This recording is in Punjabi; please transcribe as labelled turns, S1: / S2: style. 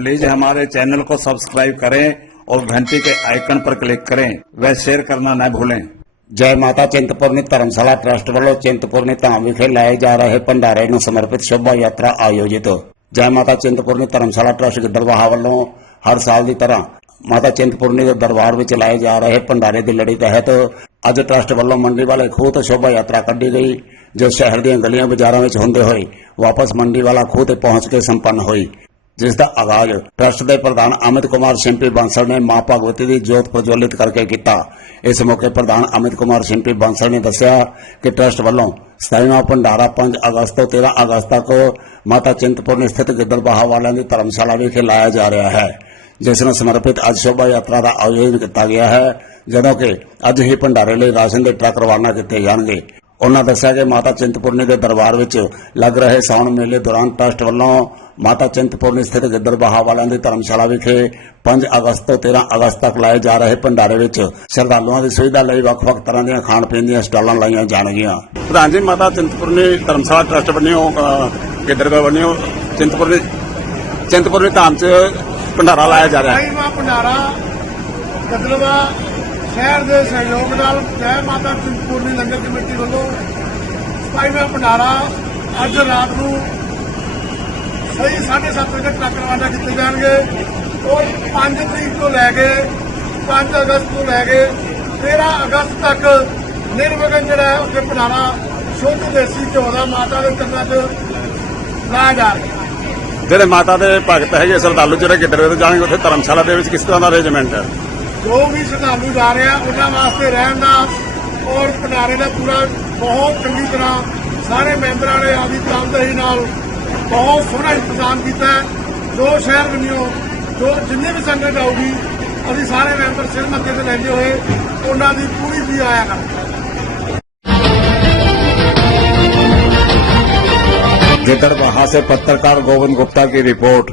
S1: प्लीज हमारे चैनल को सब्सक्राइब करें और घंटी के आइकन पर क्लिक करें व शेयर करना न भूलें
S2: ਜੈ ਮਾਤਾ ਚਿੰਤਪੁਰਨੀ ਧਰਮਸ਼ਾਲਾ ਟਰਸਟ ਵੱਲੋਂ ਚਿੰਤਪੁਰਨੀ ਧਾਮ ਵਿਖੇ ਲਾਏ ਜਾ ਰਹੇ ਭੰਡਾਰੇ ਨੂੰ ਸਮਰਪਿਤ ਸ਼ੋਭਾ ਯਾਤਰਾ ਆਯੋਜਿਤ ਜੈ ਮਾਤਾ ਚਿੰਤਪੁਰਨੀ ਧਰਮਸ਼ਾਲਾ ਟਰਸਟ ਗਿੱਦੜਵਾਹਾ ਵੱਲੋਂ ਹਰ ਸਾਲ ਦੀ ਤਰ੍ਹਾਂ ਮਾਤਾ ਚਿੰਤਪੁਰਨੀ ਦੇ ਦਰਬਾਰ ਵਿੱਚ ਲਾਏ ਜਾ ਰਹੇ ਭੰਡਾਰੇ ਦੀ ਲੜੀ ਤਹਿਤ ਅੱਜ ਟਰਸਟ ਵੱਲੋਂ ਮੰਡੀ ਵਾਲੇ ਖੂਹ ਤੋਂ ਸ਼ੋਭਾ ਯਾਤਰਾ ਕੱਢੀ ਗਈ ਜੋ ਸ਼ਹਿਰ ਦੀਆਂ ਗਲੀਆਂ ਬਾਜ਼ਾਰਾਂ ਵਿੱਚ ਹੁੰਦੇ ਹੋਏ ਵਾਪਸ ਮੰਡੀ ਵਾਲਾ ਖੂਹ ਤੇ ਪਹੁੰਚ ਕੇ ਸੰਪੰਨ ਹੋਈ ਜਿਸ ਦਾ ਆਗਾਜ਼ ਟਰਸਟ ਦੇ ਪ੍ਰਧਾਨ ਅਮਿਤ ਕੁਮਾਰ ਸਿੰਪੀ ਬਾਂਸਲ ਨੇ ਮਾਂ ਭਗਵਤੀ ਦੀ ਜੋਤ ਪ੍ਰਜਵਲਿਤ ਕਰਕੇ ਕੀਤਾ। ਇਸ ਮੌਕੇ ਪ੍ਰਧਾਨ ਅਮਿਤ ਕੁਮਾਰ ਸਿੰਪੀ ਬਾਂਸਲ ਨੇ ਦੱਸਿਆ ਕਿ ਟਰਸਟ ਵੱਲੋਂ 27ਵਾਂ ਭੰਡਾਰਾ 5 ਅਗਸਤ ਤੋਂ 13 ਅਗਸਤ ਤੱਕ ਮਾਤਾ ਚਿੰਤਪੁਰਨੀ ਸਥਿਤ ਗਿੱਦੜਬਾਹਾ ਵਾਲਿਆਂ ਦੀ ਧਰਮਸ਼ਾਲਾ ਵਿਖੇ ਲਾਇਆ ਜਾ ਰਿਹਾ ਹੈ। ਜਿਸ ਨੂੰ ਸਮਰਪਿਤ ਅੱਜ ਸ਼ੋਭਾ ਯਾਤਰਾ ਦਾ ਆਯੋਜਨ ਕੀਤਾ ਗਿਆ ਹੈ। ਜਦੋਂ ਕਿ ਅੱਜ ਹੀ ਭੰਡਾਰੇ ਲਈ ਰਾਸ਼ਨ ਦੇ ਟਰੱਕ ਰਵਾਨਾ ਕੀਤੇ ਜਾਣਗੇ। ਉਹਨਾਂ ਦੱਸਿਆ ਕਿ ਮਾਤਾ ਚਿੰਤਪੁਰਨੀ ਦੇ ਦਰਬਾਰ ਵਿੱਚ ਲੱਗ ਰਹੇ ਸਾਉਣ ਮੇਲੇ ਦੌਰਾਨ ਟਰਸਟ ਵੱਲੋਂ ਮਾਤਾ ਚਿੰਤਪੁਰਨੀ ਸਥਿਤ ਗਿੱਦੜਬਾਹਾ ਵਾਲਿਆਂ ਦੀ ਧਰਮਸ਼ਾਲਾ ਵਿਖੇ 5 ਅਗਸਤ ਤੋਂ 13 ਅਗਸਤ ਤੱਕ ਲਾਏ ਜਾ ਰਹੇ ਭੰਡਾਰੇ ਵਿੱਚ ਸ਼ਰਧਾਲੂਆਂ ਦੀ ਸੁਵਿਧਾ ਲਈ ਵੱਖ-ਵੱਖ ਤਰ੍ਹਾਂ ਦੀਆਂ ਖਾਣ ਪੀਣ ਦੀਆਂ ਸਟਾਲਾਂ ਲਾਈਆਂ ਜਾਣਗੀਆਂ।
S1: ਪ੍ਰਧਾਨ ਜੀ ਮਾਤਾ ਚਿੰਤਪੁਰਨੀ ਧਰਮਸ਼ਾਲਾ ਟਰਸਟ ਬੰਨਿਓ ਗਿੱਦੜਗੜ ਬੰਨਿਓ ਚਿੰਤਪੁਰਨੀ ਚਿੰਤਪੁਰਨੀ ਧਾਮ 'ਚ ਭੰਡਾਰਾ ਲਾਇਆ ਜਾ ਰਿਹਾ ਹੈ।
S3: ਭੰਡਾਰਾ ਕਦਲਵਾ ਸ਼ਹਿਰ ਦੇ ਸਹਿਯੋਗ ਨਾਲ ਜੈ ਮਾਤਾ ਚਿੰਤਪੁਰਨੀ ਲੰਗਰ ਕਮੇਟੀ ਵੱਲੋਂ ਸਾਈਮਾ ਭੰਡਾਰਾ ਅੱਜ ਰਾਤ ਨੂੰ ਸਹੀ 7:30 ਵਜੇ ਟਰੱਕ ਰਵਾਨਾ ਕੀਤੇ ਜਾਣਗੇ। ਔਰ 5 ਤਰੀਕ ਤੋਂ ਲੈ ਕੇ 5 ਅਗਸਤ ਤੋਂ ਲੈ ਕੇ 13 ਅਗਸਤ ਤੱਕ ਨਿਰਵਿਘਨ ਜਿਹੜਾ ਹੈ ਉੱਥੇ ਭੰਡਾਰਾ ਸ਼ੁੱਧ ਦੇਸੀ ਘਿਓ ਦਾ ਮਾਤਾ ਦੇ ਚਰਨਾਂ 'ਚ ਲਾਇਆ ਜਾ ਰਿਹਾ।
S1: ਜਿਹੜੇ ਮਾਤਾ ਦੇ ਭਗਤ ਹੈਗੇ, ਸ਼ਰਧਾਲੂ ਜਿਹੜੇ ਕਿੱਧਰ ਜਾਣਗੇ, ਉੱਥੇ ਧਰਮਸ਼ਾਲਾ ਦੇ ਵਿੱਚ ਕਿਸ ਤਰ੍ਹਾਂ ਦਾ ਅਰੇਂਜਮੈਂਟ ਹੈ?
S3: ਜੋ ਵੀ ਸ਼ਰਧਾਲੂ ਜਾ ਰਿਹਾ ਉਹਨਾਂ ਵਾਸਤੇ ਰਹਿਣ ਦਾ ਔਰ ਭੰਡਾਰੇ ਦਾ ਪੂਰਾ ਬਹੁਤ ਚੰਗੀ ਤਰ੍ਹਾਂ ਸਾਰੇ ਮੈਂਬਰਾਂ ਨੇ ਆਦੀ ਤਨਦੇਹੀ ਨਾਲ ਬਹੁਤ ਸੋਹਣਾ ਇੰਤਜ਼ਾਮ ਕੀਤਾ ਹੈ। ਜੋ ਸ਼ਹਿਰ ਬਣਿਓ ਜੋ ਜਿੰਨੇ ਵੀ ਸੰਗਤ ਆਊਗੀ ਅਸੀਂ ਸਾਰੇ ਮੈਂਬਰ ਸਿਰ ਮੱਥੇ ਤੇ ਲੈਂਦੇ ਹੋਏ ਉਹਨਾਂ ਦੀ ਪੂਰੀ ਵੀ ਆਇਆ ਕਰਾਂਗੇ
S1: गिद्दड़बाहा से पत्रकार गोविंद गुप्ता की रिपोर्ट